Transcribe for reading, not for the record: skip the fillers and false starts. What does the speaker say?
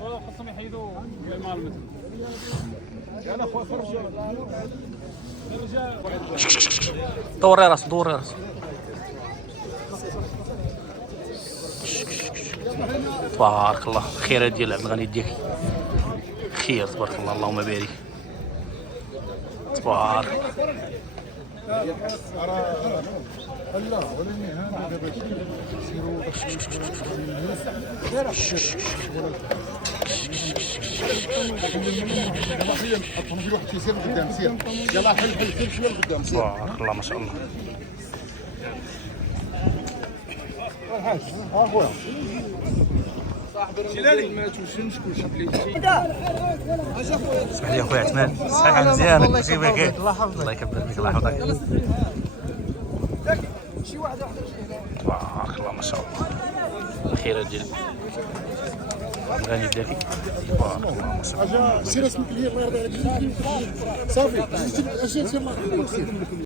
خاصهم يحيدوا المال مثل دوري راسو دوري راسو. تبارك الله خير ديال عبد الغني ديالك خير تبارك الله اللهم بارك تبارك تبارك الله ما شاء الله. اسمح لي اخويا عثمان الصحه مزيانه كلشي بخير الله يكبر بك الله يحفظك تبارك الله ما شاء الله الخير ديال الغني ديالك تبارك الله ما شاء الله. سير اسمك لي الله يرضي عليك صافي